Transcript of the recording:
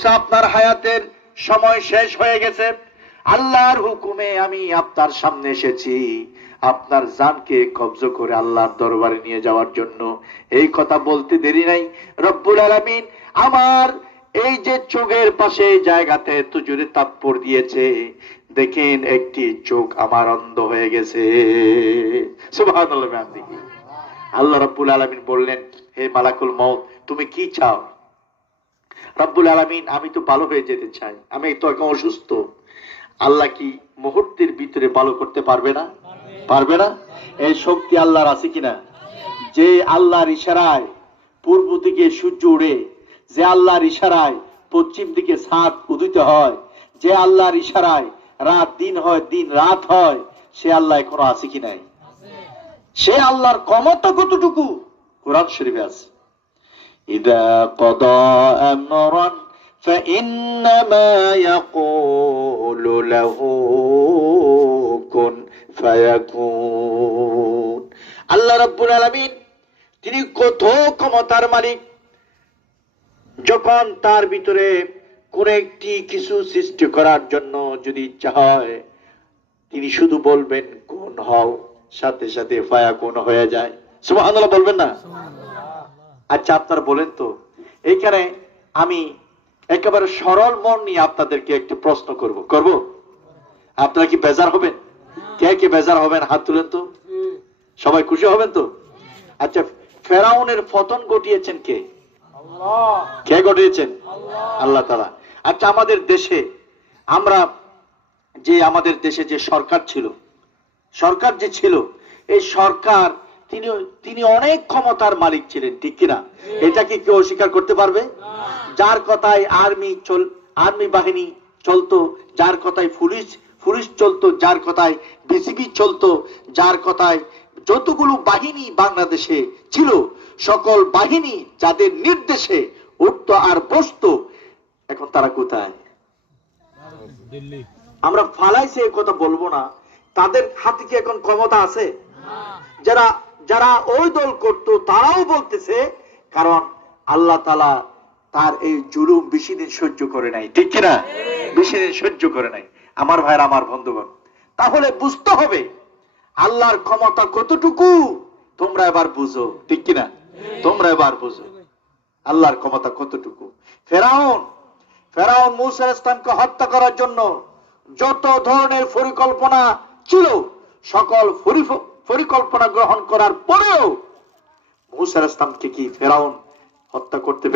মুসা আপনার হায়াতের সময় শেষ হয়ে গেছে, আল্লাহর হুকুমে আমি আপনার সামনে এসেছি আপনার জানকে কবজ করে আল্লাহর দরবারে নিয়ে যাওয়ার জন্য। এই কথা বলতে দেরি নাই, রব্বুল আলামিন আমার এই যে চোখের পাশে এই জায়গাতে এত জোরে তাপ্পড় দিয়েছে, দেখেন একটি চোখ আমার অন্ধ হয়ে গেছে। সুবহানাল্লাহ। আল্লাহ রব্বুল আলামিন বললেন, হে মালাকুল মউত, তুমি কি চাও? রব্বুল আলামিন, আমি তো ভালো হয়ে যেতে চাই, আমি তো এখন অসুস্থ। আল্লাহ কি মুহূর্তের ভিতরে ভালো করতে পারবে না? পারবে না? এই শক্তি আল্লাহর আছে কিনা? যে আল্লাহর ইশারায় পূর্ব দিকে সূর্য উড়ে, যে আল্লাহর ইশারায় পশ্চিম দিকে চাঁদ উদিত হয়, যে আল্লাহর ইশারায় রাত দিন হয়, দিন রাত হয়, সে আল্লাহ এখনো আছে কি নাই? সে আল্লাহর ক্ষমতা কতটুকু কোরআন শরীফে আছে। ইদা ক্বাদা আমরান ফাইন্নামা ইয়াকুলু লাহু কুন ফায়াকুন। আল্লাহ রাব্বুল আলামিন তিনি কত ক্ষমতার মালিক। যখন তার ভিতরে কোন একটি কিছু সৃষ্টি করার জন্য যদি ইচ্ছা হয়, তিনি শুধু বলবেন কোন হও, সাথে সাথে ফায়াকুন হয়ে যায়। সুবহানাল্লাহ বলবেন না? আচ্ছা আপনারা বলেন তো, এইখানে আমি একেবারে সরল মন নিয়ে আপনাদেরকে একটি প্রশ্ন করব। আপনারা কি বেজার হবেন? কে কে বেজার হবেন হাত তুলেন তো। সবাই খুশি হবেন তো? আচ্ছা, ফেরাউনের পতন ঘটিয়েছেন কে? কে ঘটিয়েছেন? আল্লাহ তাআলা। আচ্ছা, আমাদের দেশে আমাদের দেশে যে সরকার ছিল, এই সরকার তিনি অনেক ক্ষমতার মালিক ছিলেন, ঠিক কিনা? এটা কি কেউ অস্বীকার করতে পারবে? যার কথায় আর্মি বাহিনী চলতো, যার কথায় পুলিশ চলতো, যার কথায় বিসিবি চলতো, যার কথায় যতগুলো বাহিনী বাংলাদেশে ছিল, সকল বাহিনী যাদের নির্দেশে উঠতো আর বসতো, এখন তারা কোথায়? আমরা ফালাইছে এই কথা বলবো না, তাদের হাতে কি এখন ক্ষমতা আছে? যারা ওই দল করত তারাও বলতেছে, কারণ আল্লাহ তাআলা তার এই জুলুম বেশি দিন সহ্য করে নাই, ঠিক কিনা? বেশি দিন সহ্য করে নাই। আমার ভাইরা, আমার বন্ধুগণ, তাহলে বুঝতে হবে আল্লাহর ক্ষমতা কতটুকু। তোমরা এবার বুঝো, ঠিক কিনা? তোমরা এবার বুঝো আল্লাহর ক্ষমতা কতটুকু। ফেরাউন মূসা আলাইহিস সালামকে হত্যা করার জন্য যত ধরনের পরিকল্পনা ছিল, সকল পরিকল্পনা গ্রহণ করার পরেও মূসা আলাইহিস সালামকে কি ফেরাউন হত্যা করতে